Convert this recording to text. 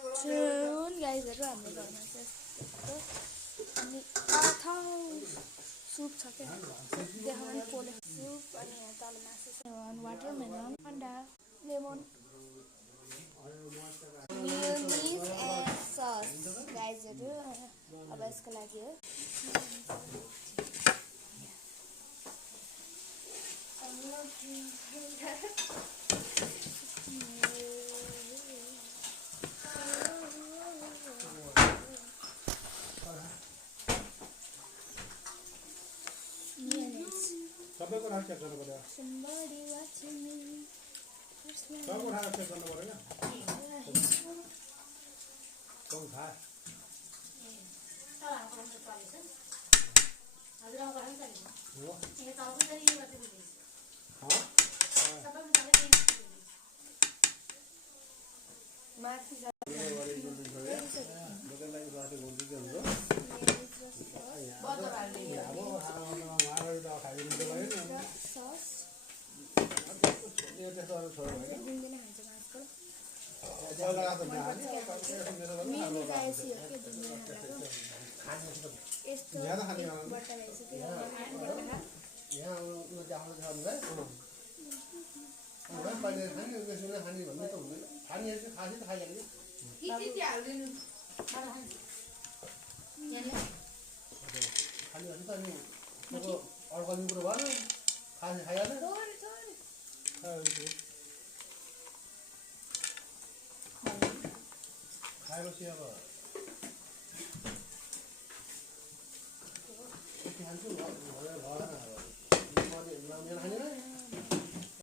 afternoon गाइजहरू हाम्रो घरमा चाहिँ यस्तो अनि अथाउ सुप छ क्या देखाउनु पोले सुप अनि यहाँ तल मासु छ वाटरमेलन अन्डा लेमन मियोनिज एन्ड सस गाइजहरू अब यसको लागि हो सबैको राख चेक गर्नु पर्यो somebody watching me सबैको राख चेक गर्नु पर्यो कौन खा खाएपछि अब यति खान्छु भएन अब मेरो खाने